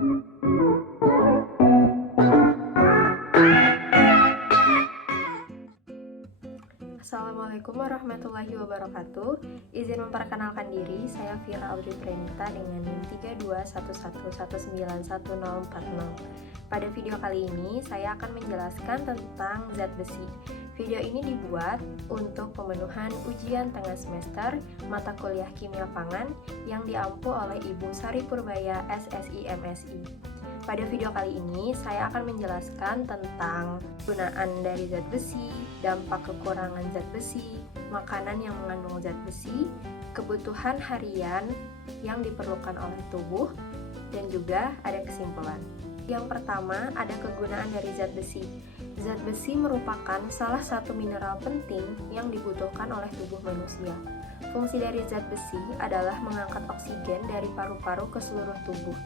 Assalamualaikum warahmatullahi wabarakatuh. Izin memperkenalkan diri, saya Vira Audrey Prenita dengan NIM 3211191040. Pada video kali ini, saya akan menjelaskan tentang zat besi. Video ini dibuat untuk pemenuhan ujian tengah semester mata kuliah kimia pangan yang diampu oleh Ibu Sari Purbaya SSI MSI. Pada video kali ini, saya akan menjelaskan tentang penggunaan dari zat besi, dampak kekurangan zat besi, makanan yang mengandung zat besi, kebutuhan harian yang diperlukan oleh tubuh, dan juga ada kesimpulan. Yang pertama, ada kegunaan dari zat besi. Zat besi merupakan salah satu mineral penting yang dibutuhkan oleh tubuh manusia. Fungsi dari zat besi adalah mengangkat oksigen dari paru-paru ke seluruh tubuh.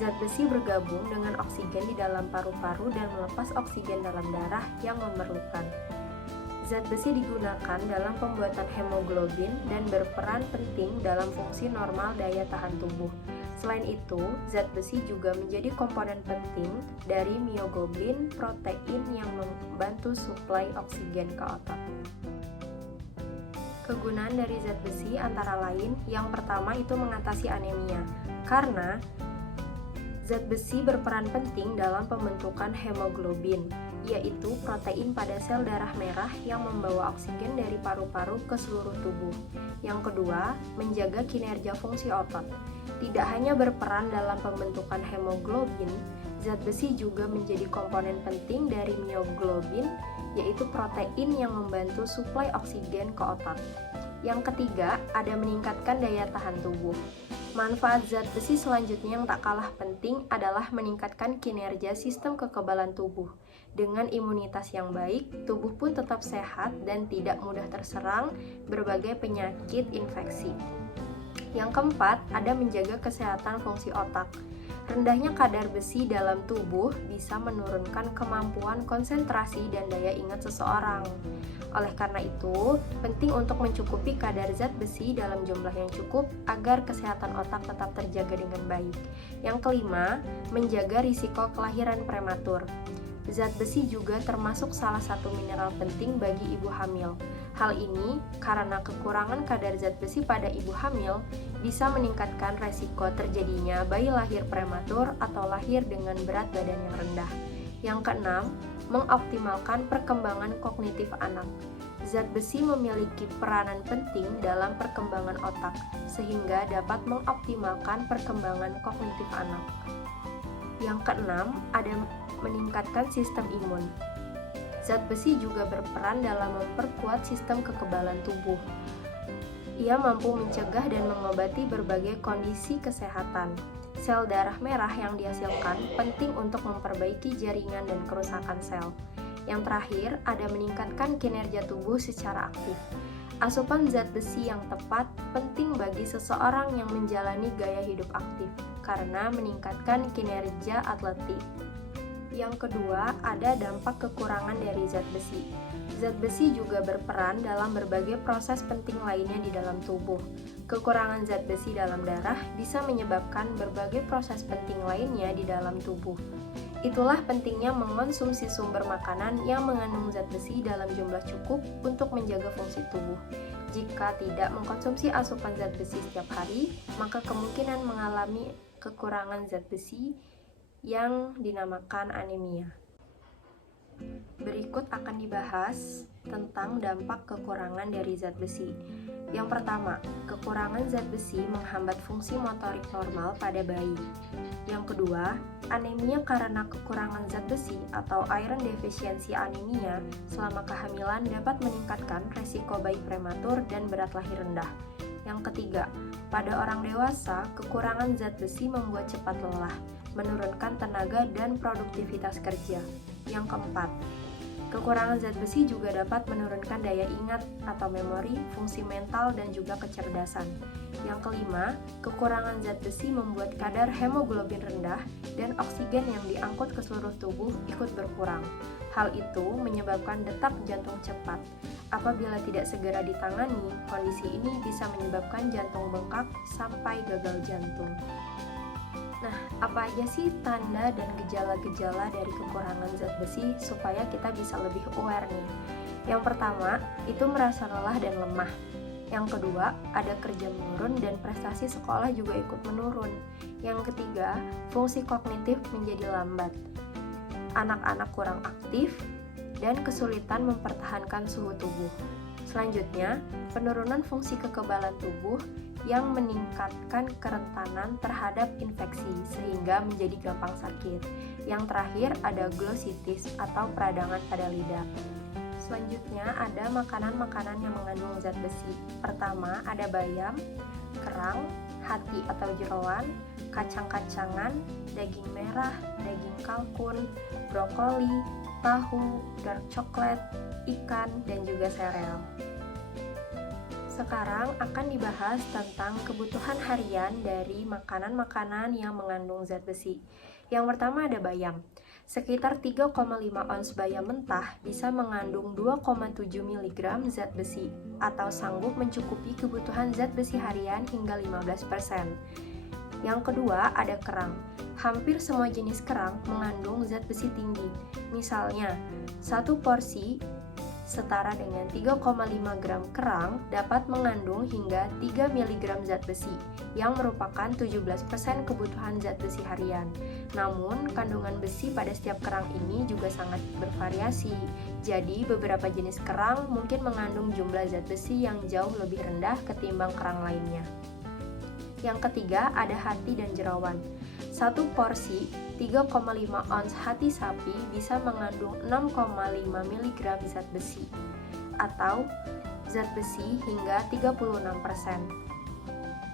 Zat besi bergabung dengan oksigen di dalam paru-paru dan melepas oksigen dalam darah yang memerlukan. Zat besi digunakan dalam pembuatan hemoglobin dan berperan penting dalam fungsi normal daya tahan tubuh. Selain itu, zat besi juga menjadi komponen penting dari mioglobin, protein yang membantu suplai oksigen ke otot. Kegunaan dari zat besi antara lain, yang pertama itu mengatasi anemia, karena zat besi berperan penting dalam pembentukan hemoglobin, yaitu protein pada sel darah merah yang membawa oksigen dari paru-paru ke seluruh tubuh. Yang kedua, menjaga kinerja fungsi otot. Tidak hanya berperan dalam pembentukan hemoglobin, zat besi juga menjadi komponen penting dari mioglobin, yaitu protein yang membantu suplai oksigen ke otot. Yang ketiga, ada meningkatkan daya tahan tubuh. Manfaat zat besi selanjutnya yang tak kalah penting adalah meningkatkan kinerja sistem kekebalan tubuh. Dengan imunitas yang baik, tubuh pun tetap sehat dan tidak mudah terserang berbagai penyakit infeksi. Yang keempat, ada menjaga kesehatan fungsi otak. Rendahnya kadar besi dalam tubuh bisa menurunkan kemampuan konsentrasi dan daya ingat seseorang. Oleh karena itu, penting untuk mencukupi kadar zat besi dalam jumlah yang cukup agar kesehatan otak tetap terjaga dengan baik. Yang kelima, menjaga risiko kelahiran prematur. Zat besi juga termasuk salah satu mineral penting bagi ibu hamil. Hal ini karena kekurangan kadar zat besi pada ibu hamil bisa meningkatkan resiko terjadinya bayi lahir prematur atau lahir dengan berat badan yang rendah. Yang keenam, mengoptimalkan perkembangan kognitif anak. Zat besi memiliki peranan penting dalam perkembangan otak, sehingga dapat mengoptimalkan perkembangan kognitif anak. Yang keenam, ada meningkatkan sistem imun. Zat besi juga berperan dalam memperkuat sistem kekebalan tubuh. Ia mampu mencegah dan mengobati berbagai kondisi kesehatan. Sel darah merah yang dihasilkan penting untuk memperbaiki jaringan dan kerusakan sel. Yang terakhir, ada meningkatkan kinerja tubuh secara aktif. Asupan zat besi yang tepat penting bagi seseorang yang menjalani gaya hidup aktif karena meningkatkan kinerja atletik. Yang kedua, ada dampak kekurangan dari zat besi. Zat besi juga berperan dalam berbagai proses penting lainnya di dalam tubuh. Kekurangan zat besi dalam darah bisa menyebabkan berbagai proses penting lainnya di dalam tubuh. Itulah pentingnya mengonsumsi sumber makanan yang mengandung zat besi dalam jumlah cukup untuk menjaga fungsi tubuh. Jika tidak mengkonsumsi asupan zat besi setiap hari, maka kemungkinan mengalami kekurangan zat besi yang dinamakan anemia. Berikut akan dibahas tentang dampak kekurangan dari zat besi. Yang pertama, kekurangan zat besi menghambat fungsi motorik normal pada bayi. Yang kedua, anemia karena kekurangan zat besi atau iron deficiency anemia selama kehamilan dapat meningkatkan resiko bayi prematur dan berat lahir rendah. Yang ketiga, pada orang dewasa, kekurangan zat besi membuat cepat lelah, menurunkan tenaga dan produktivitas kerja. Yang keempat, kekurangan zat besi juga dapat menurunkan daya ingat atau memori, fungsi mental, dan juga kecerdasan. Yang kelima, kekurangan zat besi membuat kadar hemoglobin rendah dan oksigen yang diangkut ke seluruh tubuh ikut berkurang. Hal itu menyebabkan detak jantung cepat. Apabila tidak segera ditangani, kondisi ini bisa menyebabkan jantung bengkak sampai gagal jantung. Nah, Apa aja sih tanda dan gejala-gejala dari kekurangan zat besi supaya kita bisa lebih aware nih? Yang pertama, itu merasa lelah dan lemah. Yang kedua, ada kerja menurun dan prestasi sekolah juga ikut menurun. Yang ketiga, fungsi kognitif menjadi lambat. Anak-anak kurang aktif dan kesulitan mempertahankan suhu tubuh. Selanjutnya, penurunan fungsi kekebalan tubuh yang meningkatkan kerentanan terhadap infeksi sehingga menjadi gampang sakit. Yang terakhir ada glossitis atau peradangan pada lidah. Selanjutnya ada makanan-makanan yang mengandung zat besi. Pertama ada bayam, kerang, hati atau jeroan, kacang-kacangan, daging merah, daging kalkun, brokoli, tahu, dark coklat, ikan, dan juga sereal. Sekarang akan dibahas tentang kebutuhan harian dari makanan-makanan yang mengandung zat besi. Yang pertama ada bayam. Sekitar 3,5 ons bayam mentah bisa mengandung 2,7 mg zat besi atau sanggup mencukupi kebutuhan zat besi harian hingga 15%. Yang kedua ada kerang. Hampir semua jenis kerang mengandung zat besi tinggi. Misalnya, satu porsi setara dengan 3,5 gram kerang dapat mengandung hingga 3 mg zat besi yang merupakan 17% kebutuhan zat besi harian. Namun, kandungan besi pada setiap kerang ini juga sangat bervariasi. Jadi, beberapa jenis kerang mungkin mengandung jumlah zat besi yang jauh lebih rendah ketimbang kerang lainnya. Yang ketiga, ada hati dan jeroan. Satu porsi 3,5 ons hati sapi bisa mengandung 6,5 mg zat besi atau zat besi hingga 36%.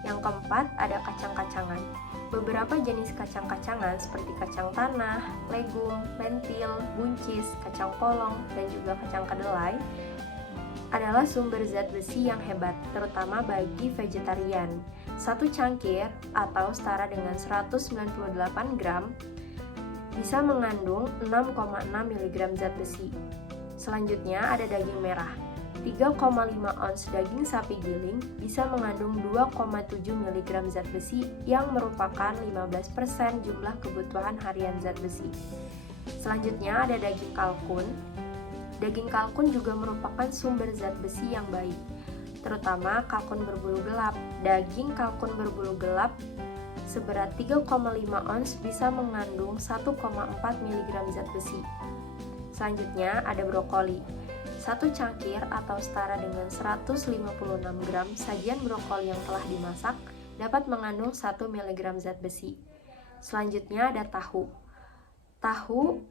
Yang keempat ada kacang-kacangan. Beberapa jenis kacang-kacangan seperti kacang tanah, legum, lentil, buncis, kacang polong, dan juga kacang kedelai adalah sumber zat besi yang hebat, terutama bagi vegetarian. Satu cangkir atau setara dengan 198 gram bisa mengandung 6,6 mg zat besi. Selanjutnya ada daging merah. 3,5 ons daging sapi giling bisa mengandung 2,7 mg zat besi yang merupakan 15% jumlah kebutuhan harian zat besi. Selanjutnya ada daging kalkun. Daging kalkun juga merupakan sumber zat besi yang baik, terutama kalkun berbulu gelap. Daging kalkun berbulu gelap seberat 3,5 ons bisa mengandung 1,4 mg zat besi. Selanjutnya ada brokoli. Satu cangkir atau setara dengan 156 gram sajian brokoli yang telah dimasak dapat mengandung 1 mg zat besi. Selanjutnya ada tahu. Tahu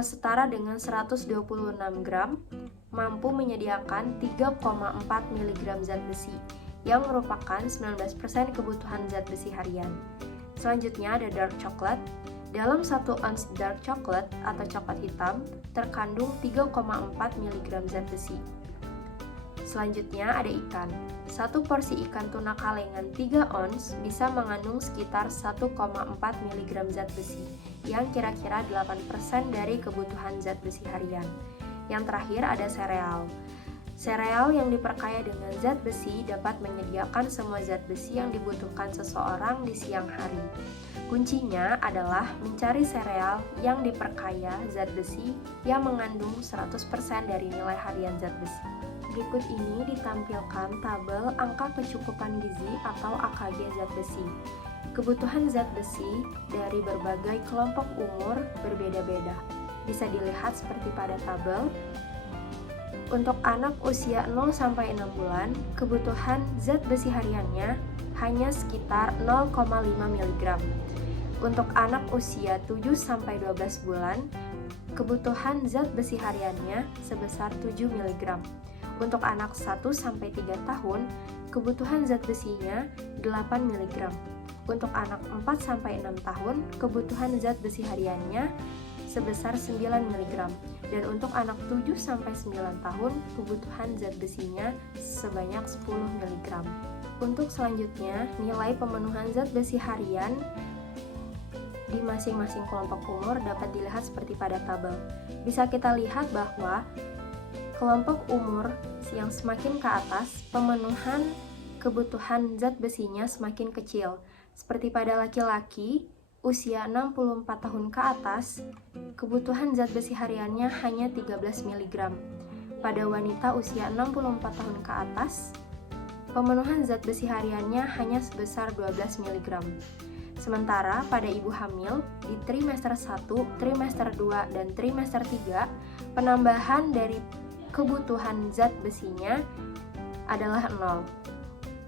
setara dengan 126 gram mampu menyediakan 3,4 mg zat besi yang merupakan 19% kebutuhan zat besi harian. Selanjutnya ada dark coklat. Dalam 1 ons dark coklat atau coklat hitam terkandung 3,4 mg zat besi. Selanjutnya ada ikan. Satu porsi ikan tuna kalengan 3 ons bisa mengandung sekitar 1,4 mg zat besi yang kira-kira 8% dari kebutuhan zat besi harian. Yang terakhir ada sereal. Sereal yang diperkaya dengan zat besi dapat menyediakan semua zat besi yang dibutuhkan seseorang di siang hari. Kuncinya adalah mencari sereal yang diperkaya zat besi yang mengandung 100% dari nilai harian zat besi. Berikut ini ditampilkan tabel angka kecukupan gizi atau AKG zat besi. Kebutuhan zat besi dari berbagai kelompok umur berbeda-beda. Bisa dilihat seperti pada tabel. Untuk anak usia 0-6 bulan, kebutuhan zat besi hariannya hanya sekitar 0,5 mg. Untuk anak usia 7-12 bulan, kebutuhan zat besi hariannya sebesar 7 mg. Untuk anak 1-3 tahun, kebutuhan zat besinya 8 mg. Untuk anak 4-6 tahun, kebutuhan zat besi hariannya sebesar 9 mg. Dan untuk anak 7-9 tahun, kebutuhan zat besinya sebanyak 10 mg. Untuk selanjutnya, nilai pemenuhan zat besi harian di masing-masing kelompok umur dapat dilihat seperti pada tabel. Bisa kita lihat bahwa kelompok umur yang semakin ke atas, pemenuhan kebutuhan zat besinya semakin kecil. Seperti pada laki-laki, usia 64 tahun ke atas, kebutuhan zat besi hariannya hanya 13 mg. Pada wanita usia 64 tahun ke atas, pemenuhan zat besi hariannya hanya sebesar 12 mg. Sementara pada ibu hamil di trimester 1, trimester 2, dan trimester 3, penambahan dari kebutuhan zat besinya adalah 0.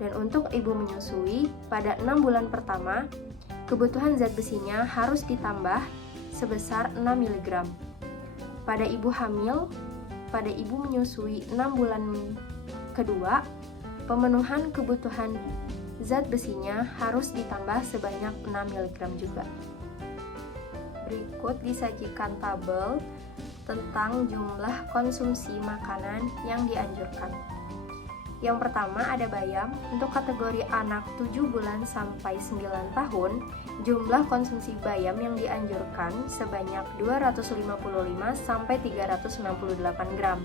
Dan untuk ibu menyusui, pada 6 bulan pertama, kebutuhan zat besinya harus ditambah sebesar 6 mg. Pada ibu hamil, pada ibu menyusui 6 bulan kedua, pemenuhan kebutuhan zat besinya harus ditambah sebanyak 6 mg juga. Berikut disajikan tabel tentang jumlah konsumsi makanan yang dianjurkan. Yang pertama ada bayam. Untuk kategori anak 7 bulan sampai 9 tahun, jumlah konsumsi bayam yang dianjurkan sebanyak 255 sampai 368 gram.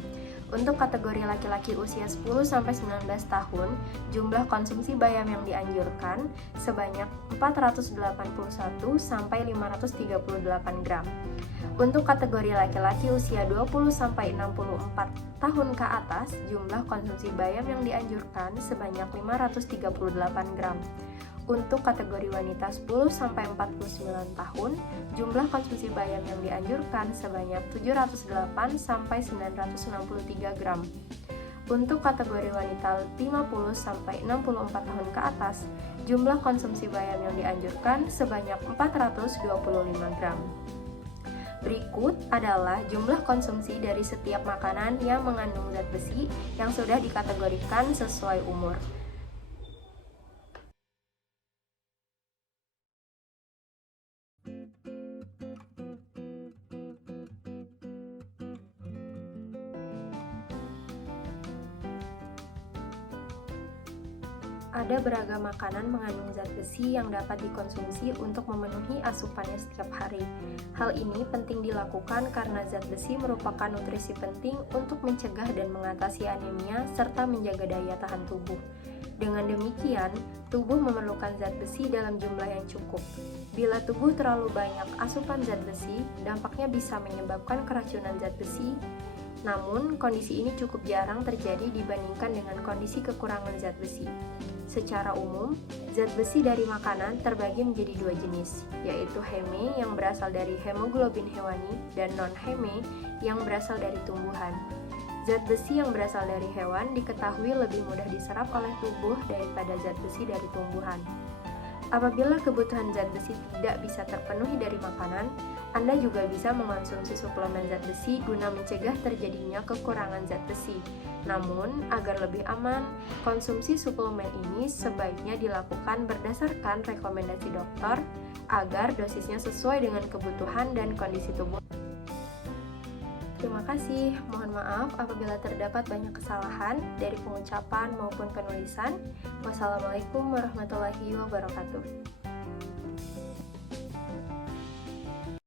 Untuk kategori laki-laki usia 10 sampai 19 tahun, jumlah konsumsi bayam yang dianjurkan sebanyak 481 sampai 538 gram. Untuk kategori laki-laki usia 20 sampai 64 tahun ke atas, jumlah konsumsi bayam yang dianjurkan sebanyak 538 gram. Untuk kategori wanita 10 sampai 49 tahun, jumlah konsumsi bayam yang dianjurkan sebanyak 708 sampai 963 gram. Untuk kategori wanita 50 sampai 64 tahun ke atas, jumlah konsumsi bayam yang dianjurkan sebanyak 425 gram. Berikut adalah jumlah konsumsi dari setiap makanan yang mengandung zat besi yang sudah dikategorikan sesuai umur. Ada beragam makanan mengandung zat besi yang dapat dikonsumsi untuk memenuhi asupannya setiap hari. Hal ini penting dilakukan karena zat besi merupakan nutrisi penting untuk mencegah dan mengatasi anemia serta menjaga daya tahan tubuh. Dengan demikian, tubuh memerlukan zat besi dalam jumlah yang cukup. Bila tubuh terlalu banyak asupan zat besi, dampaknya bisa menyebabkan keracunan zat besi. Namun, kondisi ini cukup jarang terjadi dibandingkan dengan kondisi kekurangan zat besi. Secara umum, zat besi dari makanan terbagi menjadi dua jenis, yaitu heme yang berasal dari hemoglobin hewani dan non-heme yang berasal dari tumbuhan. Zat besi yang berasal dari hewan diketahui lebih mudah diserap oleh tubuh daripada zat besi dari tumbuhan. Apabila kebutuhan zat besi tidak bisa terpenuhi dari makanan, Anda juga bisa mengonsumsi suplemen zat besi guna mencegah terjadinya kekurangan zat besi. Namun, agar lebih aman, konsumsi suplemen ini sebaiknya dilakukan berdasarkan rekomendasi dokter agar dosisnya sesuai dengan kebutuhan dan kondisi tubuh. Terima kasih, mohon maaf apabila terdapat banyak kesalahan dari pengucapan maupun penulisan. Wassalamualaikum warahmatullahi wabarakatuh.